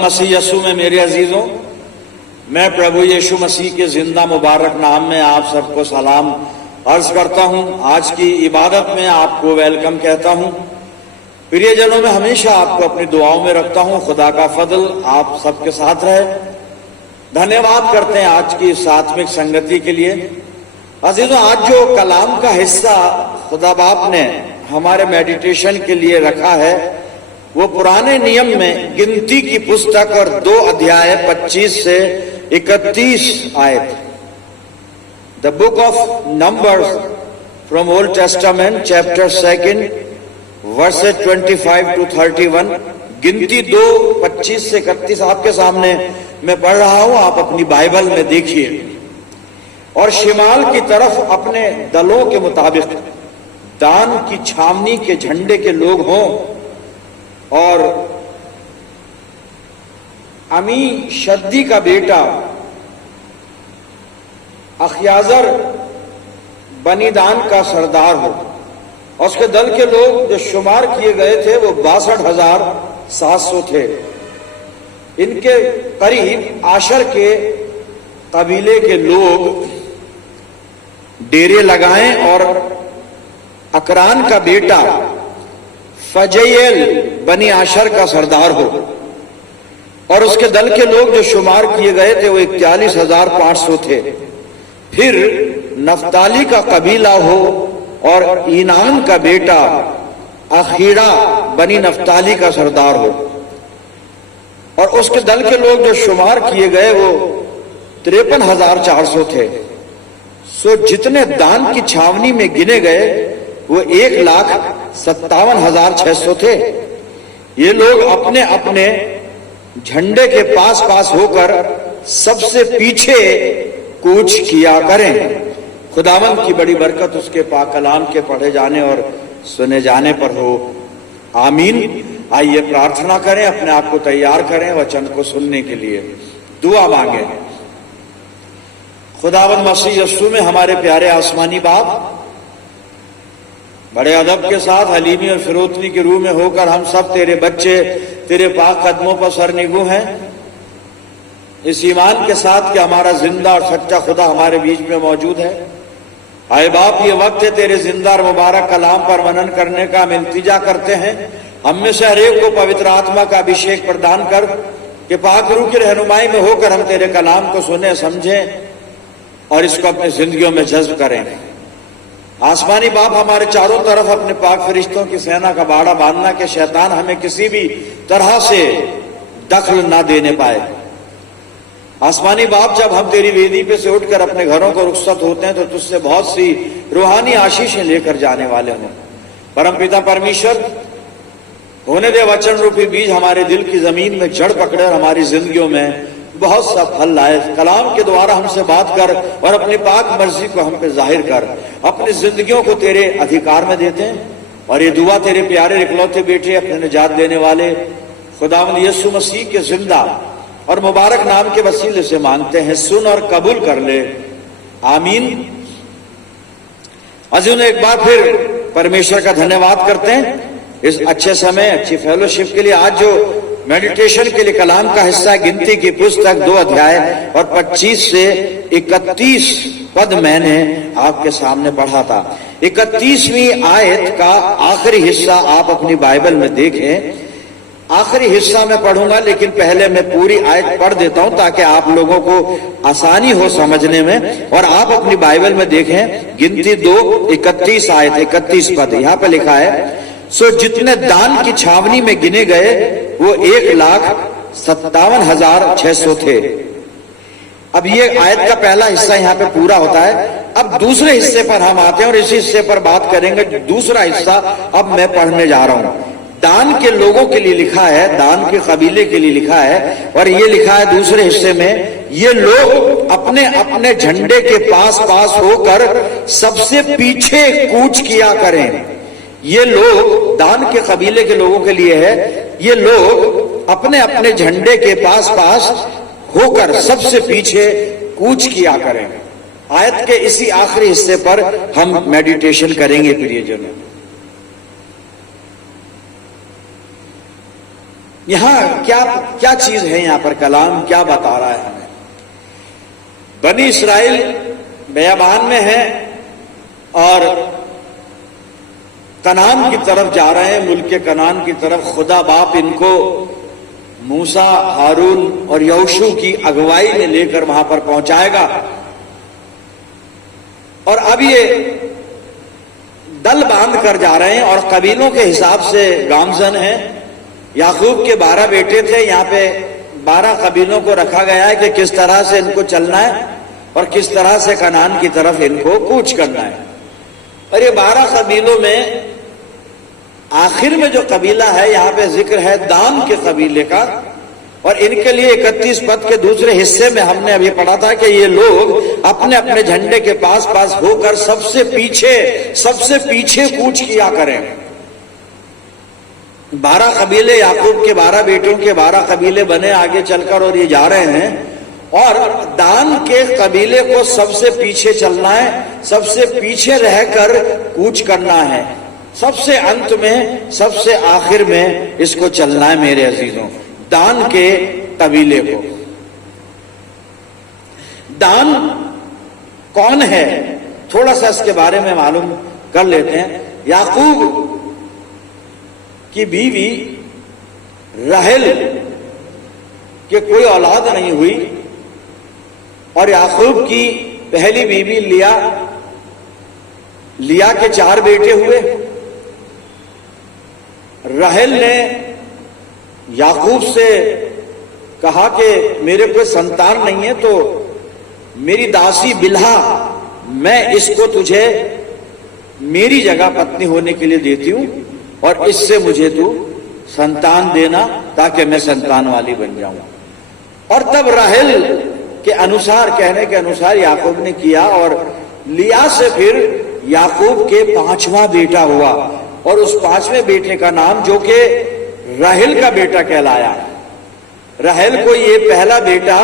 मसीह यसू में मेरे अजीजों, मैं प्रभु यीशु मसीह के जिंदा मुबारक नाम में आप सबको सलाम अर्ज करता हूं। आज की इबादत में आपको वेलकम कहता हूं। प्रियजनों, में हमेशा आपको अपनी दुआओं में रखता हूं। खुदा का फजल आप सबके साथ रहे। धन्यवाद करते हैं आज की सात्विक संगति के लिए। अजीजों, आज जो कलाम का हिस्सा खुदा बाप ने हमारे मेडिटेशन के लिए रखा है वो पुराने नियम में गिनती की पुस्तक और 2 अध्याय 25 से 31 आयत, the book of numbers from old testament chapter 2 versus 25 to 31। गिनती 2 25 से 31 आपके सामने मैं पढ़ रहा हूं, आप अपनी बाइबल में देखिए। और शिमाल की तरफ अपने दलों के मुताबिक दान की छावनी के झंडे के लोग हों और अमी शद्दी का बेटा अखयाजर बनी दान का सरदार हो। और उसके दल के लोग जो शुमार किए गए थे वो 62,700 थे। इनके करीब आशर के कबीले के लोग डेरे लगाएं और अकरान का बेटा फजैल बनी आशर का सरदार हो। और उसके दल के लोग जो शुमार किए गए थे वो 41,500 थे। फिर नफ्ताली का कबीला हो और ईनान का बेटा अखीरा बनी नफ्ताली का सरदार हो। और उसके दल के लोग जो शुमार किए गए वो 53,400 थे। सो जितने दान की छावनी में गिने गए वो 1,57,600 थे। ये लोग अपने अपने झंडे के पास पास होकर सबसे पीछे कूच किया करें। खुदावंद की बड़ी बरकत उसके पाक कलाम के पढ़े जाने और सुने जाने पर हो, आमीन। आइए प्रार्थना करें, अपने आप को तैयार करें वचन को सुनने के लिए। दुआ मांगे। खुदावंद मसीह यीशु में हमारे प्यारे आसमानी बाप, बड़े अदब के साथ हलीमी और फिरोतनी के रूह में होकर हम सब तेरे बच्चे तेरे पाक कदमों पर सरनिगू हैं, इस ईमान के साथ कि हमारा जिंदा और सच्चा खुदा हमारे बीच में मौजूद है। आए बाप, ये वक्त है तेरे जिंदा और मुबारक कलाम पर मनन करने का। हम इल्तिजा करते हैं हम में से हर एक को पवित्र आत्मा का अभिषेक प्रदान कर कि पाक रूह की रहनुमाई में होकर हम तेरे कलाम को सुने, समझें और इसको अपनी जिंदगियों में जज्ब करें। आसमानी बाप, हमारे चारों तरफ अपने पाक फरिश्तों की सेना का बाड़ा बांधना कि शैतान हमें किसी भी तरह से दखल ना देने पाए। आसमानी बाप, जब हम तेरी वेदी पे से उठकर अपने घरों को रुखसत होते हैं तो तुझसे बहुत सी रूहानी आशीषें लेकर जाने वाले हों। परमपिता परमेश्वर, होने दे वचन रूपी बीज हमारे दिल की जमीन में जड़ पकड़े और हमारी जिंदगियों में बहुत सा फल लाए। कलाम के द्वारा हमसे बात कर और अपनी पाक मर्जी को हम पे जाहिर कर। अपनी जिंदगियों को तेरे अधिकार में देते हैं और ये दुआ तेरे प्यारे इकलौते बेटे अपने निजात देने वाले खुदावंद यीशु मसीह के जिंदा और मुबारक नाम के वसीले से मांगते हैं। सुन और कबूल कर ले, आमीन। अजीजों, एक बार फिर परमेश्वर का धन्यवाद करते हैं इस अच्छे समय, अच्छी फेलोशिप के लिए। आज जो मेडिटेशन के लिए कलाम का हिस्सा गिनती की पुस्तक 2 अध्याय और 25 से 31 पद मैंने आपके सामने पढ़ा था। 31वीं आयत का आखिरी हिस्सा आप अपनी बाइबल में देखें। आखिरी हिस्सा मैं पढ़ूंगा, लेकिन पहले मैं पूरी आयत पढ़ देता हूं ताकि आप लोगों को आसानी हो समझने में। और आप अपनी बाइबल में देखें गिनती 2 31 आयत 31 पद, यहां पर लिखा है, सो जितने दान की छावनी में गिने गए वो 1,57,600 थे। अब ये आयत का पहला हिस्सा यहाँ पे पूरा होता है। अब दूसरे हिस्से पर हम आते हैं और इसी हिस्से पर बात करेंगे। दूसरा हिस्सा अब मैं पढ़ने जा रहा हूं। दान के लोगों के लिए लिखा है, दान के कबीले के लिए लिखा है। और ये लिखा है दूसरे हिस्से में, ये लोग अपने अपने झंडे के पास पास होकर सबसे पीछे कूच किया करें। ये लोग दान के कबीले के लोगों के लिए है। ये लोग अपने अपने झंडे के पास पास होकर सबसे पीछे कूच किया करें। आयत के इसी आखिरी हिस्से पर हम मेडिटेशन करेंगे प्रियजनों। यहां क्या क्या चीज है, यहां पर कलाम क्या बता रहा है हमें? बनी इस्राइल बेयाबान में है और कनान की तरफ जा रहे हैं, मुल्क के कनान की तरफ। खुदा बाप इनको मूसा, हारून और यहोशू की अगुवाई में लेकर वहां पर पहुंचाएगा। और अब ये दल बांध कर जा रहे हैं और कबीलों के हिसाब से गामजन है। याकूब के 12 बेटे थे, यहां पे 12 कबीलों को रखा गया है कि किस तरह से इनको चलना है और किस तरह से कनान की तरफ इनको कूच करना है। और ये 12 कबीलों में आखिर में जो कबीला है, यहां पे जिक्र है दान के कबीले का। और इनके लिए 31 पद के दूसरे हिस्से में हमने अभी पढ़ा था कि ये लोग अपने अपने झंडे के पास पास होकर सबसे पीछे कूच किया करें। 12 कबीले, याकूब के 12 बेटों के 12 कबीले बने आगे चलकर, और ये जा रहे हैं। और दान के कबीले को सबसे पीछे चलना है, सबसे पीछे रहकर कूच करना है, सबसे अंत में, सबसे आखिर में इसको चलना है। मेरे अजीजों, दान के कबीले को, दान कौन है थोड़ा सा इसके बारे में मालूम कर लेते हैं। याकूब की बीवी राहेल के कोई औलाद नहीं हुई और याकूब की पहली बीवी लिया के 4 बेटे हुए। राहेल ने याकूब से कहा कि मेरे कोई संतान नहीं है, तो मेरी दासी बिल्हा, मैं इसको तुझे मेरी जगह पत्नी होने के लिए देती हूं और इससे मुझे तू संतान देना ताकि मैं संतान वाली बन जाऊं। और तब राहेल के अनुसार, कहने के अनुसार याकूब ने किया और लिया से फिर याकूब के 5वां बेटा हुआ। और उस 5वें बेटे का नाम, जो कि राहेल का बेटा कहलाया। राहेल को ये पहला बेटा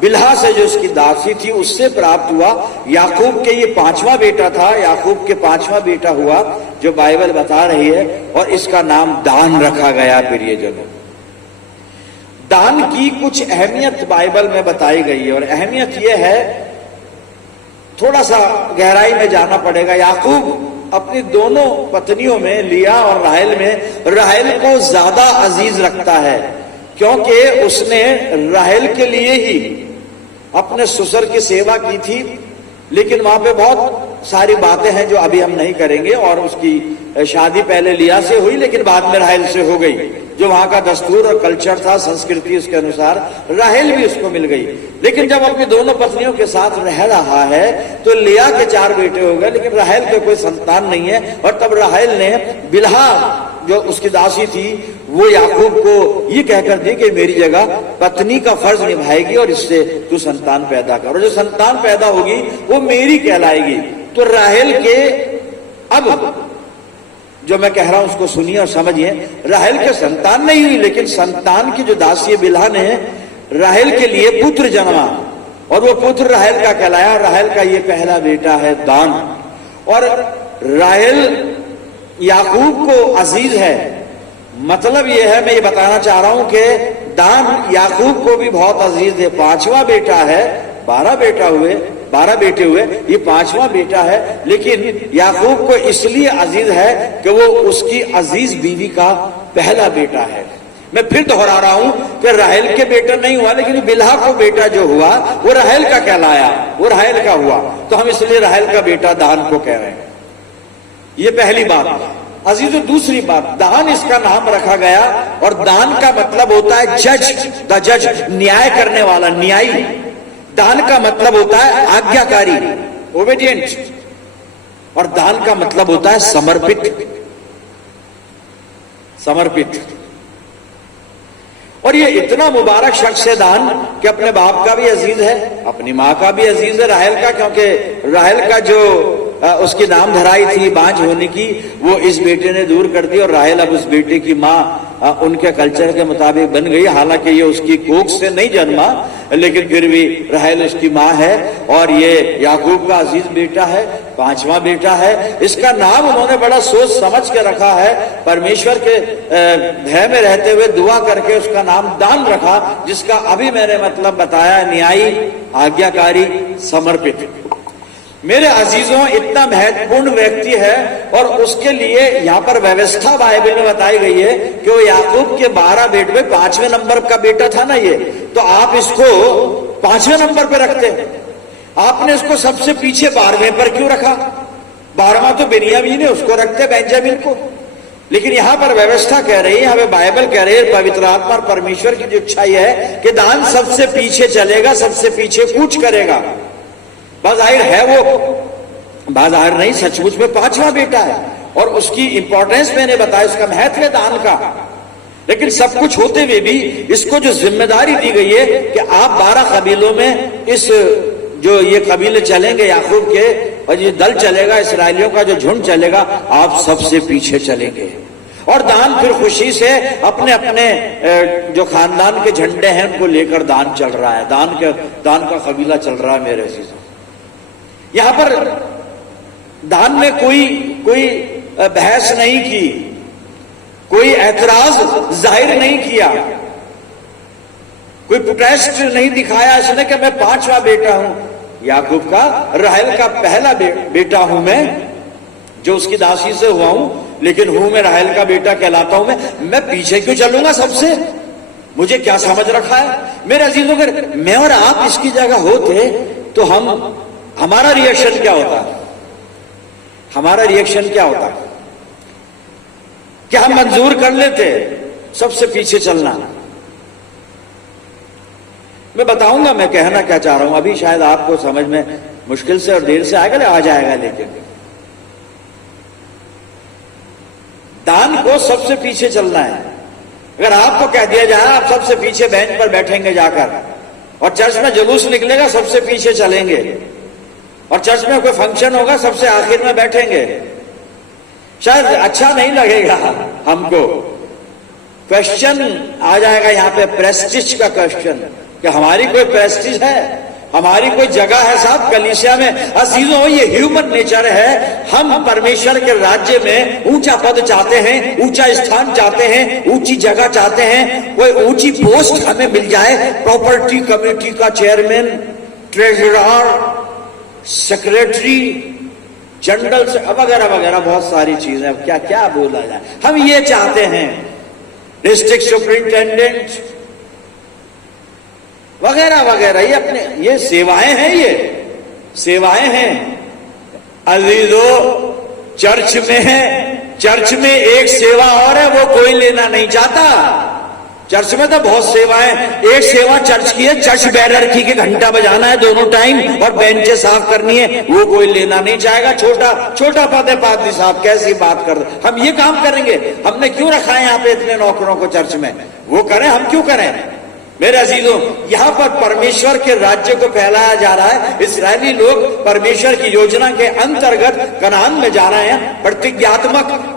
बिल्हा से, जो उसकी दासी थी, उससे प्राप्त हुआ। याकूब के ये 5वां बेटा था, याकूब के 5वां बेटा हुआ, जो बाइबल बता रही है। और इसका नाम दान रखा गया। प्रियजनों, दान की कुछ अहमियत बाइबल में बताई गई है और अहमियत यह है, थोड़ा सा गहराई में जाना पड़ेगा। याकूब अपनी दोनों पत्नियों में, लिया और राहेल में, राहेल को ज्यादा अजीज रखता है, क्योंकि उसने राहेल के लिए ही अपने ससुर की सेवा की थी। लेकिन वहां पे बहुत सारी बातें हैं जो अभी हम नहीं करेंगे। और उसकी शादी पहले लिया से हुई, लेकिन बाद में राहेल से हो गई। जो वहां का दस्तूर और कल्चर था, संस्कृति, उसके अनुसार राहेल भी उसको मिल गई। लेकिन जब अपनी दोनों पत्नियों के साथ रह रहा है तो लिया के 4 बेटे हो गए, लेकिन राहेल के कोई संतान नहीं है। और तब राहेल ने बिल्हा, जो उसकी दासी थी, वो याकूब को ये कहकर दी कि मेरी जगह पत्नी का फर्ज निभाएगी और इससे तू संतान पैदा कर, और जो संतान पैदा होगी वो मेरी कहलाएगी। तो राहेल के, अब जो मैं कह रहा हूं उसको सुनिए और समझिए। राहेल के संतान नहीं हुई, लेकिन संतान की जो दासी बिल्हा ने राहेल के लिए पुत्र जन्मा, और वो पुत्र राहेल का कहलाया। राहेल का ये पहला बेटा है दान। और राहेल याकूब को अजीज है, मतलब ये है, मैं ये बताना चाह रहा हूं कि दान याकूब को भी बहुत अजीज है। 5वां बेटा है, 12 बेटे हुए, ये 5वां बेटा है। लेकिन याकूब को इसलिए अजीज है कि वो उसकी अजीज बीवी का पहला बेटा है। मैं फिर दोहरा रहा हूं कि राहेल के बेटा नहीं हुआ, लेकिन बिल्हा को बेटा जो हुआ वो राहेल का कहलाया, वो राहेल का हुआ। तो हम इसलिए राहेल का बेटा दान को कह रहे हैं। ये पहली बात। अजीजों, दूसरी बात, दान इसका नाम रखा गया, और दान का मतलब होता है जज, द जज, न्याय करने वाला, न्यायी। दान का मतलब होता है आज्ञाकारी, ओबेडिएंट। और दान का मतलब होता है समर्पित, समर्पित। और ये इतना मुबारक शख्स है दान कि अपने बाप का भी अजीज है, अपनी मां का भी अजीज है राहेल का, क्योंकि राहेल का जो उसकी नाम धराई थी बांझ होने की, वो इस बेटे ने दूर कर दी और राहेल अब उस बेटे की माँ उनके कल्चर के मुताबिक बन गई। हालांकि ये उसकी कोख से नहीं जन्मा, लेकिन फिर भी राहेल उसकी माँ है और ये याकूब का अजीज बेटा है, 5वां बेटा है। इसका नाम उन्होंने बड़ा सोच समझ के रखा है, परमेश्वर के भय में रहते हुए दुआ करके उसका नाम दान रखा, जिसका अभी मैंने मतलब बताया, न्यायी, आज्ञाकारी, समर्पित। मेरे अजीजों, इतना महत्वपूर्ण व्यक्ति है और उसके लिए यहां पर व्यवस्था बाइबल में बताई गई है कि वो याकूब के 12 बेटे में 5वें नंबर का बेटा था ना ये, तो आप इसको 5वें नंबर पे रखते हैं। आपने इसको सबसे पीछे 12वें पर क्यों रखा? 12वां तो बिन्यामीन है, उसको रखते बेंजामिन को। लेकिन यहां पर व्यवस्था कह रही है, हमें बाइबल कह रही है, पवित्र आत्मा और परमेश्वर की जो इच्छा है कि दान सबसे पीछे चलेगा, सबसे पीछे कूच करेगा। बाज़ाहिर है वो, बाज़ाहिर नहीं, सचमुच में 5वां बेटा है और उसकी इंपॉर्टेंस मैंने बताया, उसका महत्व है दान का। लेकिन सब कुछ होते हुए भी इसको जो जिम्मेदारी दी गई है कि आप 12 कबीलों में इस जो ये कबीले चलेंगे याकूब के, और ये दल चलेगा, इसराइलियों का जो झुंड चलेगा, आप सबसे पीछे चलेंगे। और दान फिर खुशी से अपने अपने जो खानदान के झंडे हैं उनको लेकर दान चल रहा है, दान का कबीला चल रहा है। मेरे अजीजों, यहां पर दान में कोई बहस नहीं की, कोई ऐतराज जाहिर नहीं किया, कोई प्रोटेस्ट नहीं दिखाया इसने कि मैं 5वां बेटा हूं याकूब का, राहेल का पहला बेटा हूं मैं, जो उसकी दासी से हुआ हूं, लेकिन हूं मैं राहेल का बेटा कहलाता हूं मैं पीछे क्यों चलूंगा सबसे? मुझे क्या समझ रखा है? मेरे अजीजों, अगर मैं और आप इसकी जगह होते तो हमारा रिएक्शन क्या होता? हमारा रिएक्शन क्या होता? क्या हम मंजूर कर लेते सबसे पीछे चलना? मैं बताऊंगा मैं कहना क्या चाह रहा हूं, अभी शायद आपको समझ में मुश्किल से और देर से आएगा, आ जाएगा। लेकिन दान को सबसे पीछे चलना है। अगर आपको कह दिया जाए आप सबसे पीछे बेंच पर बैठेंगे जाकर, और चर्च में जुलूस निकलेगा सबसे पीछे चलेंगे, और चर्च में कोई फंक्शन होगा सबसे आखिर में बैठेंगे, शायद अच्छा नहीं लगेगा हमको। क्वेश्चन आ जाएगा यहां पे, प्रेस्टीज का क्वेश्चन, कि हमारी कोई प्रेस्टीज है, हमारी कोई जगह है साहब कलीसिया में? अजीजों, ये ह्यूमन नेचर है। हम परमेश्वर के राज्य में ऊंचा पद चाहते हैं, ऊंचा स्थान चाहते हैं, ऊंची जगह चाहते हैं, कोई ऊंची पोस्ट हमें मिल जाए, प्रॉपर्टी कमेटी का चेयरमैन, ट्रेजरर, सेक्रेटरी, जनरल वगैरह वगैरह, बहुत सारी चीजें, क्या क्या बोला जाए, हम ये चाहते हैं। डिस्ट्रिक्ट सुपरिंटेंडेंट वगैरह वगैरह, ये सेवाएं हैं, ये सेवाएं हैं। अजीजों, चर्च में एक सेवा और है, वो कोई लेना नहीं चाहता। चर्च में तो बहुत सेवाएं, एक सेवा चर्च की है, चर्च बैरर की के घंटा बजाना है दोनों टाइम और बेंचें साफ करनी है, वो कोई लेना नहीं चाहेगा। छोटा पद है पादरी साहब, कैसी बात कर रहे, हम ये काम करेंगे? हमने क्यों रखा है यहाँ पे इतने नौकरों को चर्च में? वो करें, हम क्यों करें? मेरे अजीजों, यहां पर परमेश्वर के राज्य को फैलाया जा रहा है। इस्राएली लोग परमेश्वर की योजना के अंतर्गत कनान में जा रहे हैं, प्रतिज्ञात्मक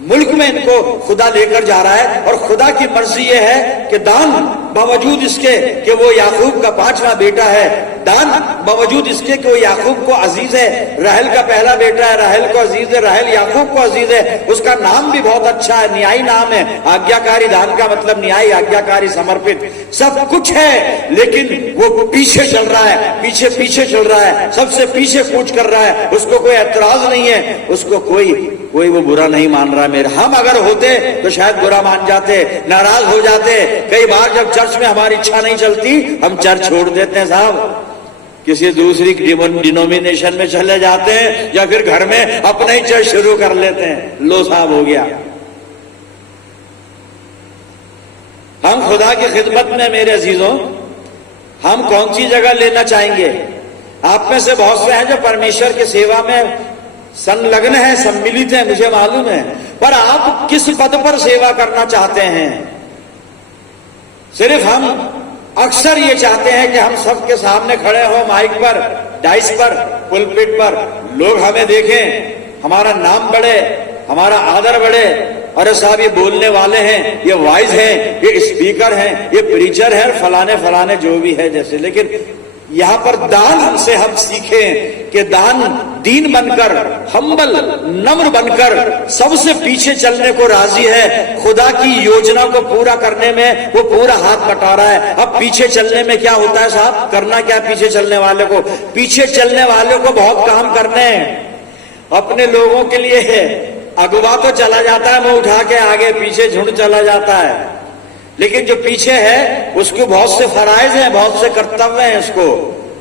मुल्क में इनको खुदा लेकर जा रहा है। और खुदा की मर्जी यह है कि दान बावजूद इसके कि वो याकूब का 5वां बेटा है, दान बावजूद इसके कि वो याकूब को अजीज है, राहेल का पहला बेटा है, राहेल को अजीज है, राहेल याकूब को अजीज है, उसका नाम भी बहुत अच्छा है, न्यायी नाम है, आज्ञाकारी। दान का मतलब न्यायी, आज्ञाकारी, समर्पित, सब कुछ है। लेकिन वो पीछे चल रहा है, पीछे चल रहा है, सबसे पीछे कूच कर रहा है। उसको कोई एतराज नहीं है, उसको कोई वो बुरा नहीं मान रहा। मेरे हम अगर होते तो शायद बुरा मान जाते, नाराज हो जाते। कई बार जब चर्च में हमारी इच्छा नहीं चलती, हम चर्च छोड़ देते हैं साहब, किसी दूसरी डिनोमिनेशन में चले जाते हैं, या फिर घर में अपना ही चर्च शुरू कर लेते हैं। लो साहब, हो गया। हम खुदा की खिदमत में, मेरे अजीजों, हम कौन सी जगह लेना चाहेंगे? आप में से बहुत से हैं जो परमेश्वर की सेवा में संलग्न है, सम्मिलित है, मुझे मालूम है, पर आप किस पद पर सेवा करना चाहते हैं? सिर्फ हम अक्सर ये चाहते हैं कि हम सबके सामने खड़े हो, माइक पर, डाइस पर, पुलपिट पर लोग हमें देखें, हमारा नाम बढ़े, हमारा आदर बढ़े, अरे साहब ये बोलने वाले हैं, ये वाइज हैं, ये स्पीकर हैं, ये प्रीचर हैं, फलाने फलाने जो भी है जैसे। लेकिन यहां पर दान से हम सीखें कि दान दीन बनकर, हम्बल नम्र बनकर सबसे पीछे चलने को राजी है। खुदा की योजना को पूरा करने में वो पूरा हाथ बटा रहा है। अब पीछे चलने में क्या होता है साहब, करना क्या पीछे चलने वाले को? पीछे चलने वाले को बहुत काम करने हैं। अपने लोगों के लिए है, अगवा तो चला जाता है मुंह उठा के आगे, पीछे झुंड चला जाता है। लेकिन जो पीछे है उसको बहुत से फराइज हैं, बहुत से कर्तव्य हैं। इसको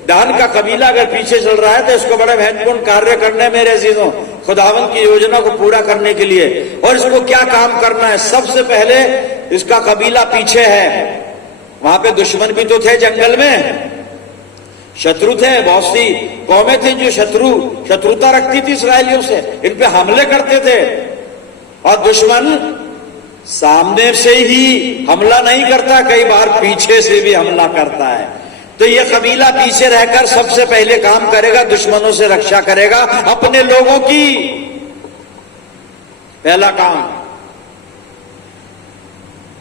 दान का कबीला अगर पीछे चल रहा है तो इसको बड़े महत्वपूर्ण कार्य करने मेरे अजीजों, खुदावन की योजना को पूरा करने के लिए। और इसको क्या काम करना है? सबसे पहले इसका कबीला पीछे है। वहां पे दुश्मन भी तो थे, जंगल में शत्रु थे, बहुत सी कौमें थी जो शत्रुता रखती थी इसराइलियों से, इन पे हमले करते थे। और दुश्मन सामने से ही हमला नहीं करता, कई बार पीछे से भी हमला करता है। तो ये कबीला पीछे रहकर सबसे पहले काम करेगा, दुश्मनों से रक्षा करेगा अपने लोगों की। पहला काम।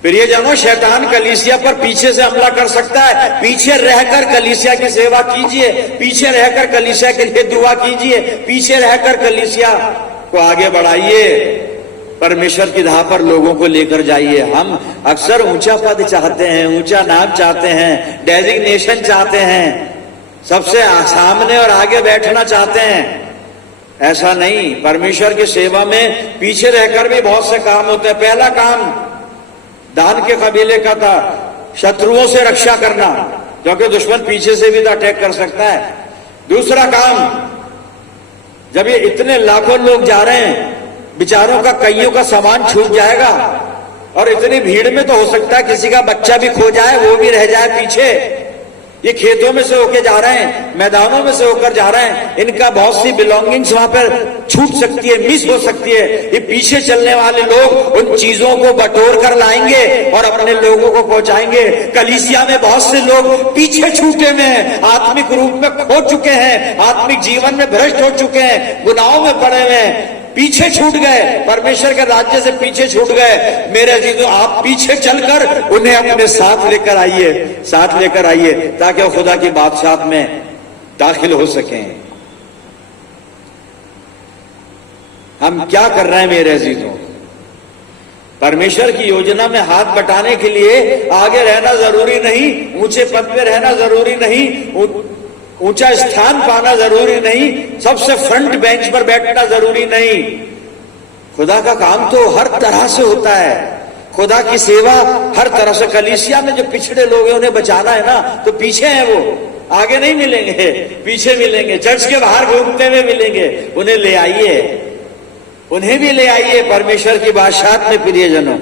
प्रियजनों, शैतान कलीसिया पर पीछे से हमला कर सकता है। पीछे रहकर कलीसिया की सेवा कीजिए, पीछे रहकर कलीसिया के लिए दुआ कीजिए, पीछे रहकर कलीसिया को आगे बढ़ाइए, परमेश्वर की राह पर लोगों को लेकर जाइए। हम अक्सर ऊंचा पद चाहते हैं, ऊंचा नाम चाहते हैं, डेजिग्नेशन चाहते हैं, सबसे सामने और आगे बैठना चाहते हैं। ऐसा नहीं, परमेश्वर की सेवा में पीछे रहकर भी बहुत से काम होते हैं। पहला काम दान के कबीले का था, शत्रुओं से रक्षा करना, क्योंकि दुश्मन पीछे से भी तो अटैक कर सकता है। दूसरा काम, जब ये इतने लाखों लोग जा रहे हैं, बेचारों का कईयों का सामान छूट जाएगा, और इतनी भीड़ में तो हो सकता है किसी का बच्चा भी खो जाए, वो भी रह जाए पीछे। ये खेतों में से होकर जा रहे हैं, मैदानों में से होकर जा रहे हैं, इनका बहुत सी बिलोंगिंग्स वहां पर छूट सकती है, मिस हो सकती है। ये पीछे चलने वाले लोग उन चीजों को बटोर कर लाएंगे और अपने लोगों को पहुंचाएंगे। कलीसिया में बहुत से लोग पीछे छूटे में हैं, आत्मिक रूप में खो चुके हैं, आत्मिक जीवन में भ्रष्ट हो चुके हैं, गुनाहों में पड़े हुए हैं, पीछे छूट गए, परमेश्वर के राज्य से पीछे छूट गए। मेरे अजीजों, आप पीछे चलकर उन्हें अपने साथ लेकर आइए, साथ लेकर आइए, ताकि वो खुदा की बादशाहत में दाखिल हो सकें। हम क्या कर रहे हैं मेरे अजीजों? परमेश्वर की योजना में हाथ बटाने के लिए आगे रहना जरूरी नहीं, ऊंचे पद पे रहना जरूरी नहीं, ऊंचा स्थान पाना जरूरी नहीं, सबसे फ्रंट बेंच पर बैठना जरूरी नहीं। खुदा का काम तो हर तरह से होता है, खुदा की सेवा हर तरह से। कलीसिया में जो पिछड़े लोग हैं उन्हें बचाना है ना, तो पीछे हैं वो, आगे नहीं मिलेंगे, पीछे मिलेंगे, चर्च के बाहर घूमते हुए मिलेंगे। उन्हें ले आइए, उन्हें भी ले आइए परमेश्वर की बादशाहत में। प्रियजनों,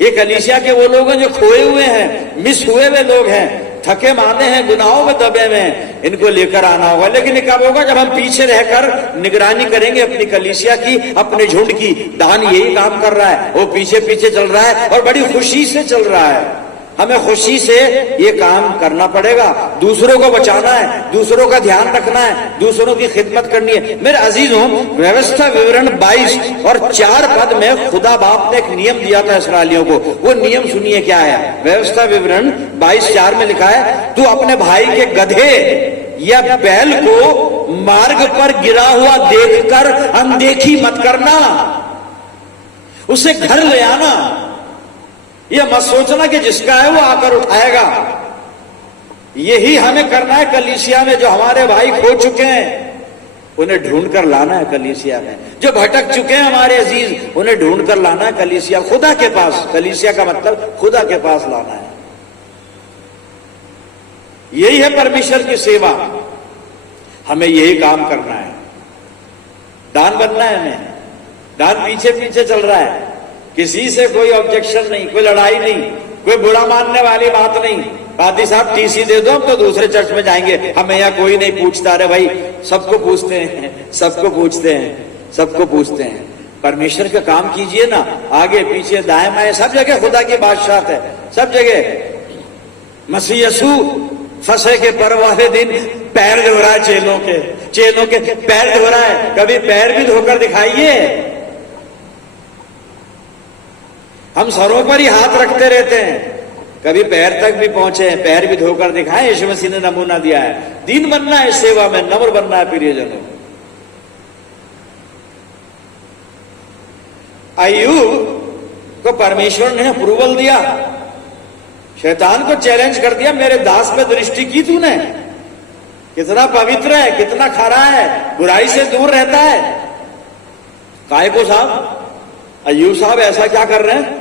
ये कलीसिया के वो लोग हैं जो खोए हुए हैं, मिस हुए हुए लोग हैं, थके माने हैं, गुनाहों में दबे हुए हैं, इनको लेकर आना होगा। लेकिन ये कब होगा? जब हम पीछे रहकर निगरानी करेंगे अपनी कलीसिया की, अपने झुंड की। दान यही काम कर रहा है, वो पीछे पीछे चल रहा है और बड़ी खुशी से चल रहा है। हमें खुशी से ये काम करना पड़ेगा, दूसरों को बचाना है, दूसरों का ध्यान रखना है, दूसरों की खिदमत करनी है। मेरे अजीजों, व्यवस्था विवरण 22 और 4 पद में खुदा बाप ने एक नियम दिया था इसराइलियों को। वो नियम सुनिए क्या है। व्यवस्था विवरण 22:4 में लिखा है, तू अपने भाई के गधे या बैल को मार्ग पर गिरा हुआ देखकर अनदेखी मत करना, उसे घर ले आना। यह मत सोचना कि जिसका है वो आकर उठाएगा। यही हमें करना है कलीसिया में। जो हमारे भाई खो चुके हैं उन्हें ढूंढ कर लाना है कलीसिया में। जो भटक चुके हैं हमारे अजीज, उन्हें ढूंढ कर लाना है कलीसिया, खुदा के पास। कलीसिया का मतलब खुदा के पास लाना है। यही है परमेश्वर की सेवा, हमें यही काम करना है। दान बनना है हमें। दान पीछे पीछे चल रहा है, किसी से कोई ऑब्जेक्शन नहीं, कोई लड़ाई नहीं, कोई बुरा मानने वाली बात नहीं। पादी साहब टीसी दे दो, हम तो दूसरे चर्च में जाएंगे, हमें यहाँ कोई नहीं पूछता। अरे भाई, सबको पूछते हैं, सबको पूछते हैं, सबको पूछते हैं। परमेश्वर का काम कीजिए ना, आगे पीछे दाएं बाएं सब जगह खुदा की बादशाहत है, सब जगह। मसीह यसू फसह के पर्व वाले दिन पैर धो रहा है चेलों के, चेनों के पैर धो रहा है, कभी पैर भी धोकर दिखाइए। हम सरों पर ही हाथ रखते रहते हैं, कभी पैर तक भी पहुंचे हैं, पैर भी धोकर दिखाएं। यीशु मसीह ने नमूना दिया है। दीन बनना है सेवा में, नम्र बनना है प्रियजनों। अय्यूब को परमेश्वर ने अप्रूवल दिया, शैतान को चैलेंज कर दिया, मेरे दास पे दृष्टि की तूने, कितना पवित्र है, कितना खरा है, बुराई से दूर रहता है। काहे को साहब, अय्यूब साहब ऐसा क्या कर रहे हैं?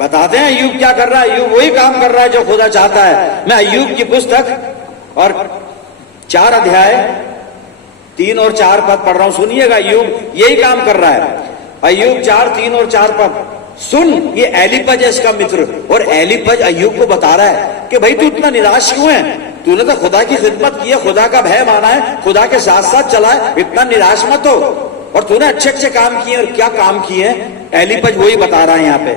बताते हैं अय्यूब क्या कर रहा है। अय्यूब वही काम कर रहा है जो खुदा चाहता है। मैं अय्यूब की पुस्तक और 4 अध्याय 3 और 4 पद पढ़ रहा हूं, सुनिएगा। अय्यूब यही काम कर रहा है। अय्यूब 4, 3 और 4 पद सुन। ये एलीपज है इसका मित्र, और एलीपज अय्यूब को बता रहा है कि भाई तू इतना निराश क्यों है? तूने तो खुदा की खिदमत की है, खुदा का भय माना है, खुदा के साथ साथ चला है, इतना निराश मत हो। और तूने अच्छे अच्छे काम किए, और क्या काम किए? एलीपज वही बता रहा है यहां पे।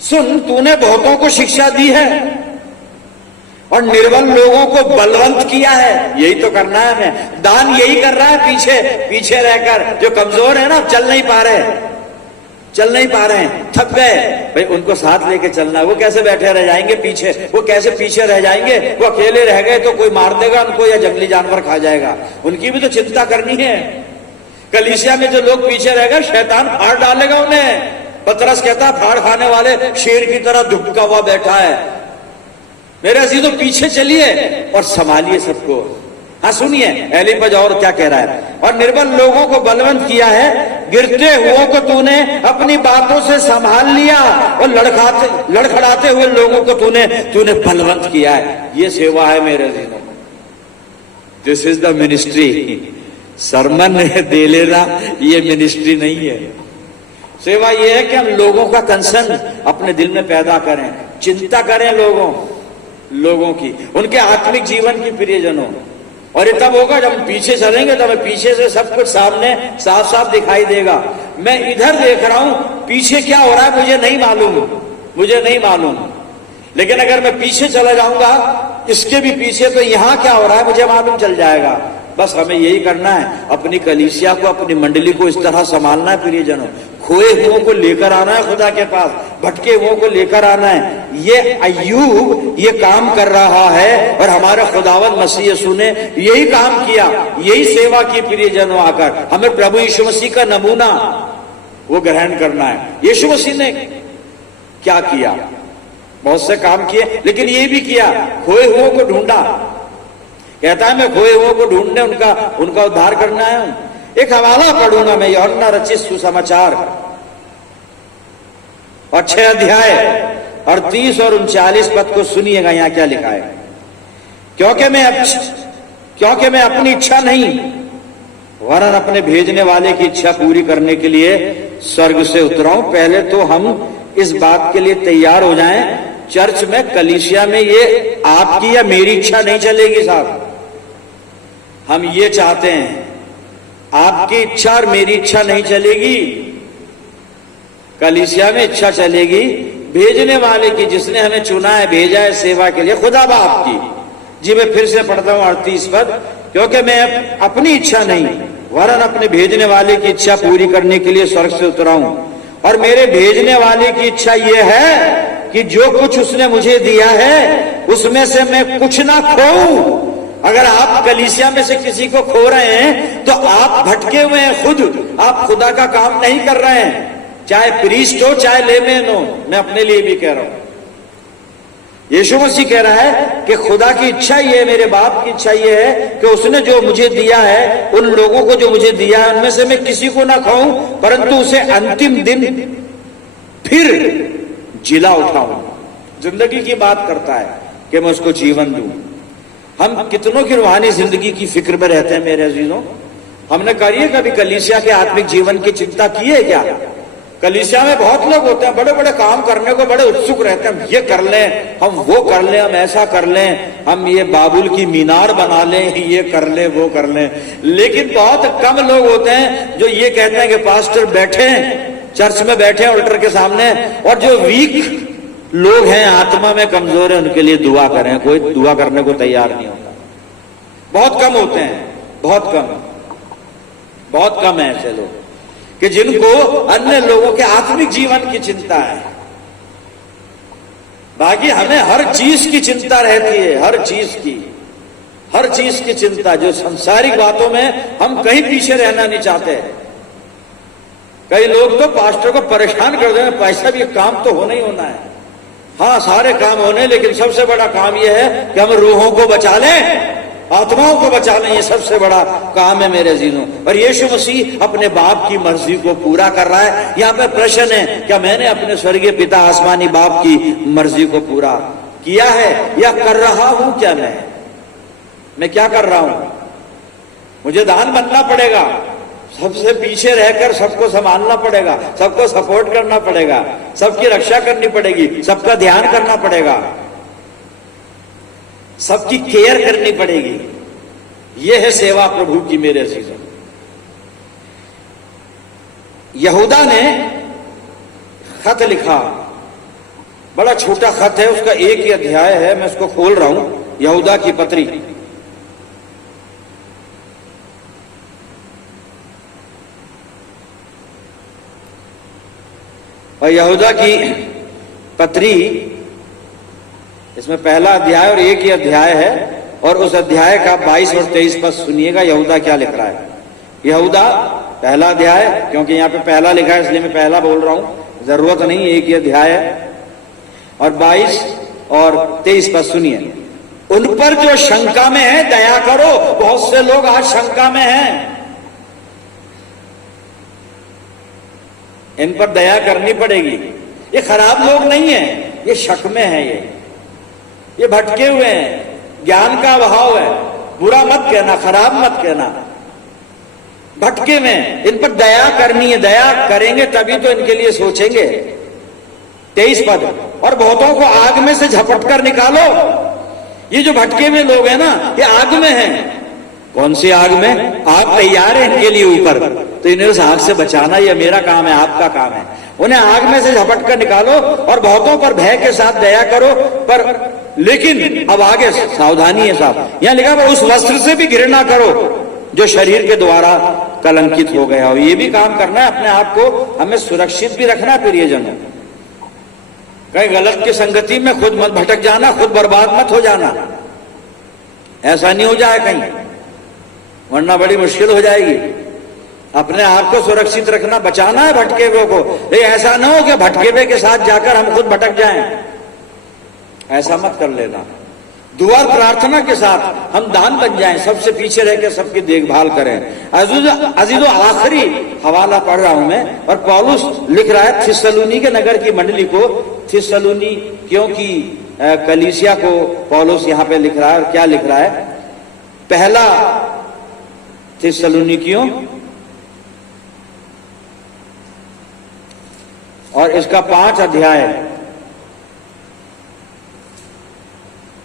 सुन, तूने बहुतों को शिक्षा दी है और निर्बल लोगों को बलवंत किया है। यही तो करना है हमें। दान यही कर रहा है, पीछे पीछे रहकर। जो कमजोर है ना, चल नहीं पा रहे, थक गए, भाई उनको साथ लेके चलना। वो कैसे बैठे रह जाएंगे पीछे? वो कैसे पीछे रह जाएंगे? वो अकेले रह गए तो कोई मार देगा उनको, या जंगली जानवर खा जाएगा। उनकी भी तो चिंता करनी है। कलीसिया में जो लोग पीछे रह गए, शैतान फाड़ डालेगा उन्हें। पतरस कहता, फाड़ खाने वाले शेर की तरह दुबका हुआ बैठा है। मेरे अजीज तो पीछे चलिए और संभालिए सबको। हाँ सुनिए एलीपज और क्या कह रहा है। और निर्बल लोगों को बलवंत किया है, गिरते हुओं को तूने अपनी बातों से संभाल लिया, और लड़खड़ाते हुए लोगों को तूने बलवंत किया है। ये सेवा है मेरे अजीजों, this is the ministry. Sermon दे लेना ये मिनिस्ट्री नहीं है। सेवा ये है कि हम लोगों का कंसर्न अपने दिल में पैदा करें, चिंता करें लोगों की, उनके आत्मिक जीवन की, प्रियजनों। और ये तब होगा जब हम पीछे चलेंगे, तब पीछे से सब कुछ सामने साफ साफ दिखाई देगा। मैं इधर देख रहा हूं, पीछे क्या हो रहा है मुझे नहीं मालूम। लेकिन अगर मैं पीछे चला जाऊंगा, इसके भी पीछे, तो यहां क्या हो रहा है मुझे मालूम चल जाएगा। बस हमें यही करना है, अपनी कलीसिया को, अपनी मंडली को इस तरह संभालना है प्रियजनों। खोए हुओं को लेकर आना है खुदा के पास, भटके हुओं को लेकर आना है। ये अय्यूब ये काम कर रहा है, और हमारे खुदावंद मसीह यीशु ने यही काम किया, यही सेवा की प्रियजनों। आकर हमें प्रभु यीशु मसीह का नमूना वो ग्रहण करना है। यीशु मसीह ने क्या किया? बहुत से काम किए, लेकिन ये भी किया, खोए हुओं को ढूंढा। कहता है मैं खोए हुओं को ढूंढने उनका उद्धार करना है। एक हवाला पढ़ूंगा मैं, यूहन्ना रचित सुसमाचार और 6 अध्याय 38 और 39 पद को सुनिएगा। यहां क्या लिखा है? क्योंकि मैं अपनी इच्छा नहीं वरन अपने भेजने वाले की इच्छा पूरी करने के लिए स्वर्ग से उतरा हूं। पहले तो हम इस बात के लिए तैयार हो जाएं, चर्च में, कलीसिया में, ये आपकी या मेरी इच्छा नहीं चलेगी साहब। हम ये चाहते हैं, आपकी इच्छा और मेरी इच्छा नहीं चलेगी। कलीसिया में इच्छा चलेगी भेजने वाले की, जिसने हमें चुना है, भेजा है सेवा के लिए, खुदा बाप की। जी मैं फिर से पढ़ता हूं 38 पद। क्योंकि मैं अपनी इच्छा नहीं वरन अपने भेजने वाले की इच्छा पूरी करने के लिए स्वर्ग से उतरा हूं, और मेरे भेजने वाले की इच्छा यह है कि जो कुछ उसने मुझे दिया है उसमें से मैं कुछ ना खोऊं। अगर आप कलीसिया में से किसी को खो रहे हैं तो आप भटके हुए हैं खुद, आप खुदा का काम नहीं कर रहे हैं, चाहे प्रीस्ट हो चाहे लेमेन हो। मैं अपने लिए भी कह रहा हूं, यीशु मसीह कह रहा है कि खुदा की इच्छा ये है, मेरे बाप की इच्छा ये है कि उसने जो मुझे दिया है, उन लोगों को जो मुझे दिया है, उनमें से मैं किसी को ना खाऊं, परंतु उसे अंतिम दिन फिर जिला उठाऊं। जिंदगी की बात करता है कि मैं उसको जीवन दूं। हम कितनों की रूहानी जिंदगी की फिक्र में रहते हैं मेरे अजीजों। हमने करिए कभी कलीसिया के आत्मिक जीवन की चिंता की है क्या? कलीसिया में बहुत लोग होते हैं, बड़े बड़े काम करने को बड़े उत्सुक रहते हैं, हम ये कर लें, हम वो कर लें, हम ऐसा कर लें, हम ये बाबुल की मीनार बना लें, ये कर लें, वो कर लें। लेकिन बहुत कम लोग होते हैं जो ये कहते हैं कि पास्टर बैठे चर्च में, बैठे अल्टर के सामने, और जो वीक लोग हैं, आत्मा में कमजोर है, उनके लिए दुआ करें। कोई दुआ करने को तैयार नहीं होता, बहुत कम होते हैं। बहुत कम है, बहुत कम है ऐसे लोग कि जिनको अन्य लोगों के आत्मिक जीवन की चिंता है। बाकी हमें हर चीज की चिंता रहती है, हर चीज की चिंता। जो सांसारिक बातों में हम कहीं पीछे रहना नहीं चाहते। कई लोग तो पास्टर को परेशान कर देंगे, पैसा भी काम तो होना ही होना है। हाँ, सारे काम होने, लेकिन सबसे बड़ा काम यह है कि हम रूहों को बचा लें, आत्माओं को बचा लें। ये सबसे बड़ा काम है मेरे जीनों। और यीशु मसीह अपने बाप की मर्जी को पूरा कर रहा है। यहां पर प्रश्न है, क्या मैंने अपने स्वर्गीय पिता आसमानी बाप की मर्जी को पूरा किया है या कर रहा हूं? क्या मैं क्या कर रहा हूं? मुझे दान बनना पड़ेगा, सबसे पीछे रहकर सबको संभालना पड़ेगा, सबको सपोर्ट करना पड़ेगा, सबकी रक्षा करनी पड़ेगी, सबका ध्यान करना पड़ेगा, सबकी केयर करनी पड़ेगी। यह है सेवा प्रभु की मेरे अजीजों। यहूदा ने खत लिखा, बड़ा छोटा खत है, उसका एक ही अध्याय है। मैं उसको खोल रहा हूं, यहूदा की पत्री। और यहूदा की पत्री, इसमें पहला अध्याय और एक ही अध्याय है। और उस अध्याय का 22 और 23 पद सुनिएगा, यहूदा क्या लिख रहा है। यहूदा पहला अध्याय, क्योंकि यहां पे पहला लिखा है इसलिए मैं पहला बोल रहा हूं, जरूरत नहीं, एक ही अध्याय है। और 22 और 23 पद सुनिए। उन पर जो शंका में है दया करो। बहुत से लोग आज शंका में हैं, इन पर दया करनी पड़ेगी। ये खराब लोग नहीं है, ये शक में है, ये भटके हुए हैं, ज्ञान का अभाव है। बुरा मत कहना, खराब मत कहना, भटके में, इन पर दया करनी है। दया करेंगे तभी तो इनके लिए सोचेंगे। 23 पद, और बहुतों को आग में से झपट कर निकालो। ये जो भटके हुए लोग हैं ना, ये आग में हैं। कौन सी आग में? आग तैयार है इनके लिए ऊपर, तो इन्हें उस आग से बचाना यह मेरा काम है, आपका काम है। उन्हें आग में से झपट कर निकालो और बहुतों पर भय के साथ दया करो। पर लेकिन अब आगे सावधानी है साहब, यहां लिखा है उस वस्त्र से भी घृणा करो जो शरीर के द्वारा कलंकित हो गया हो। ये भी काम करना है, अपने आप को हमें सुरक्षित भी रखना। प्रियजनों, कहीं गलत की संगति में खुद मत भटक जाना, खुद बर्बाद मत हो जाना। ऐसा नहीं हो जाए कहीं, वरना बड़ी मुश्किल हो जाएगी। अपने आप को सुरक्षित रखना, बचाना है भटके हुए को। लेकिन ऐसा ना हो कि भटके हुए के साथ जाकर हम खुद भटक जाएं, ऐसा मत कर लेना। दुआ और प्रार्थना के साथ हम दान बन जाएं, सबसे पीछे रहकर सबकी देखभाल करें। अजीजों, आखिरी हवाला पढ़ रहा हूं मैं, और पौलुस लिख रहा है थिस्सलुनी के नगर की मंडली को। थिस्सलुनी क्योंकि कलीसिया को पौलुस यहां पे लिख रहा है। और क्या लिख रहा है? पहला थिस्सलुनीकियों और इसका 5 अध्याय,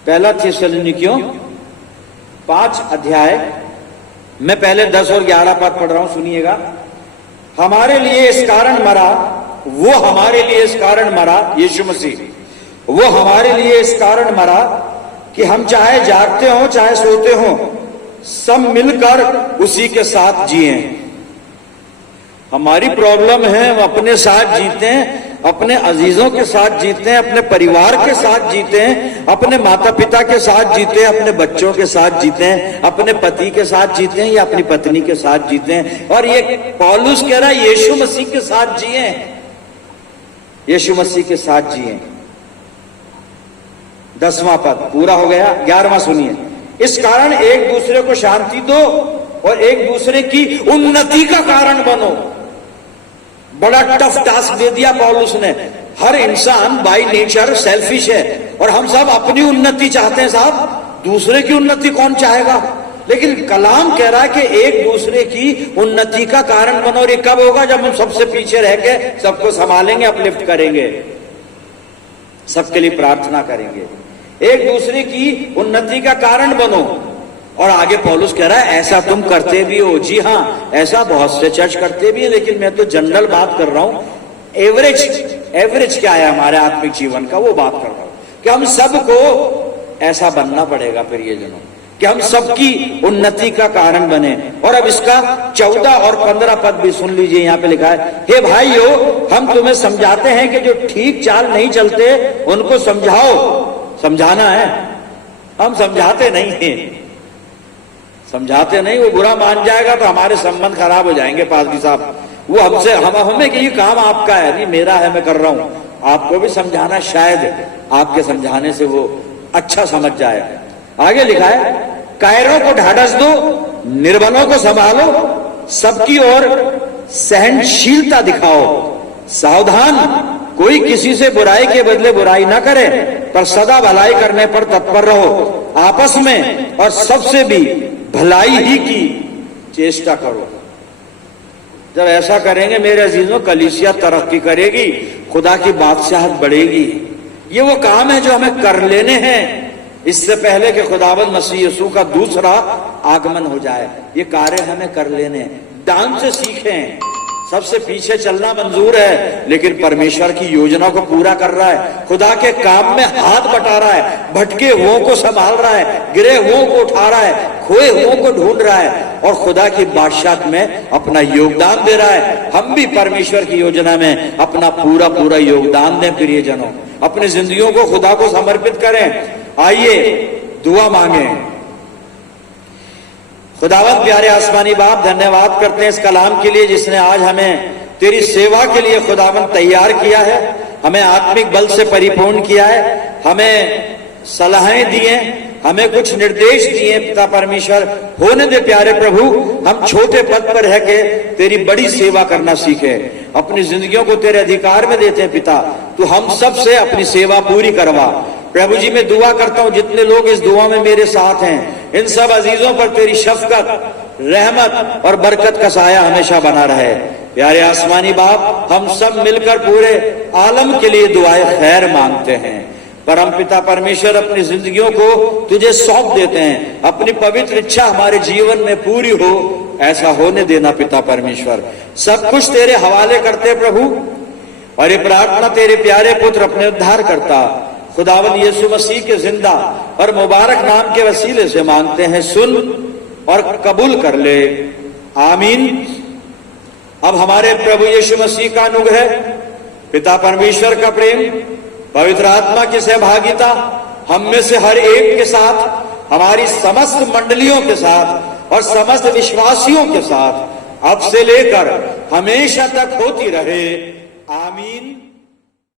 पहला थिस्सलुनीकियों 5 अध्याय, मैं पहले 10 और 11 पद पढ़ रहा हूं, सुनिएगा। हमारे लिए इस कारण मरा, वो हमारे लिए इस कारण मरा, यीशु मसीह, वो हमारे लिए इस कारण मरा कि हम चाहे जागते हो चाहे सोते हो, सब मिलकर उसी के साथ जिए। हमारी प्रॉब्लम है हम अपने साथ जीते हैं, अपने अजीजों के साथ जीते हैं, अपने परिवार के साथ जीते हैं, अपने माता पिता के साथ जीते हैं, अपने बच्चों के साथ जीते हैं, अपने पति के साथ जीते हैं या अपनी पत्नी के साथ जीते हैं। और ये पौलुस कह रहा है यीशु मसीह के साथ जिए, यीशु मसीह के साथ जिए। 10वां पद पूरा हो गया, 11वां सुनिए। इस कारण एक दूसरे को शांति दो और एक दूसरे की उन्नति का कारण बनो। बड़ा टफ टास्क दे दिया पौलुस ने। हर इंसान बाय नेचर सेल्फिश है और हम सब अपनी उन्नति चाहते हैं साहब, दूसरे की उन्नति कौन चाहेगा। लेकिन कलाम कह रहा है कि एक दूसरे की उन्नति का कारण बनो। और ये कब होगा? जब हम सबसे पीछे रह के सबको संभालेंगे, अपलिफ्ट करेंगे, सबके लिए प्रार्थना करेंगे, एक दूसरे की उन्नति का कारण बनो। और आगे पौलुस कह रहा है ऐसा तुम करते भी हो। जी हाँ, ऐसा बहुत से चर्च करते भी है, लेकिन मैं तो जनरल बात कर रहा हूं। एवरेज क्या है हमारे आत्मिक जीवन का, वो बात कर रहा हूं कि हम सबको ऐसा बनना पड़ेगा। प्रियजनों, कि हम सबकी उन्नति का कारण बने। और अब इसका 14 और 15 पद भी सुन लीजिए, यहां पे लिखा है, हे भाइयों, हम तुम्हें समझाते हैं कि जो ठीक चाल नहीं चलते उनको समझाओ। समझाना है, हम समझाते नहीं हैं, समझाते नहीं, वो बुरा मान जाएगा तो हमारे संबंध खराब हो जाएंगे पादरी साहब। वो हमसे हमें कि ये काम आपका है, नहीं मेरा है, मैं कर रहा हूं। आपको भी समझाना, शायद आपके समझाने से वो अच्छा समझ जाए। आगे लिखा है, कायरों को ढाढ़स दो, निर्बलों को संभालो, सबकी ओर सहनशीलता दिखाओ। सावधान, कोई किसी से बुराई के बदले बुराई ना करे, पर सदा भलाई करने पर तत्पर रहो। आपस में और सबसे भी भलाई ही की चेष्टा करो। जब ऐसा करेंगे मेरे अजीजों, कलीसिया तरक्की करेगी, खुदा की बादशाहत बढ़ेगी। ये वो काम है जो हमें कर लेने हैं इससे पहले कि खुदावंद मसीह यीशु का दूसरा आगमन हो जाए। ये कार्य हमें कर लेने हैं। दान से सीखें, सबसे पीछे चलना मंजूर है, लेकिन परमेश्वर की योजना को पूरा कर रहा है, खुदा के काम में हाथ बटा रहा है, भटके हुओं को संभाल रहा है, गिरे हुओं को उठा रहा है, खोए हुओं को ढूंढ रहा है और खुदा की बादशाहत में अपना योगदान दे रहा है। हम भी परमेश्वर की योजना में अपना पूरा पूरा योगदान दें। प्रियजनों, अपनी जिंदगियों को खुदा को समर्पित करें। आइए दुआ मांगे। खुदावंद प्यारे आसमानी बाप, धन्यवाद करते हैं इस कलाम के लिए जिसने आज हमें तेरी सेवा के लिए खुदावंद तैयार किया है, हमें आत्मिक बल से परिपूर्ण किया है, हमें सलाहें दिए, हमें कुछ निर्देश दिए। पिता परमेश्वर, होने दे प्यारे प्रभु, हम छोटे पद पर रह के तेरी बड़ी सेवा करना सीखे, अपनी जिंदगियों को तेरे अधिकार में देते हैं। पिता, तू हम सब से अपनी सेवा पूरी करवा। प्रभु जी, मैं दुआ करता हूं जितने लोग इस दुआ में मेरे साथ हैं, इन सब अजीजों पर तेरी शफकत, रहमत और बरकत का साया हमेशा बना रहे। प्यारे आसमानी बाप, हम सब मिलकर पूरे आलम के लिए दुआए खैर मांगते हैं। परम पिता परमेश्वर, अपनी जिंदगियों को तुझे सौंप देते हैं, अपनी पवित्र इच्छा हमारे जीवन में पूरी हो, ऐसा होने देना पिता परमेश्वर। सब कुछ तेरे हवाले करते प्रभु, और ये प्रार्थना तेरे प्यारे पुत्र अपने उद्धार करता खुदावंद यीशु मसीह के जिंदा और मुबारक नाम के वसीले से मांगते हैं। सुन और कबूल कर ले, आमीन। अब हमारे प्रभु यीशु मसीह का अनुग्रह, पिता परमेश्वर का प्रेम, पवित्र आत्मा की सहभागिता हम में से हर एक के साथ, हमारी समस्त मंडलियों के साथ और समस्त विश्वासियों के साथ अब से लेकर हमेशा तक होती रहे, आमीन।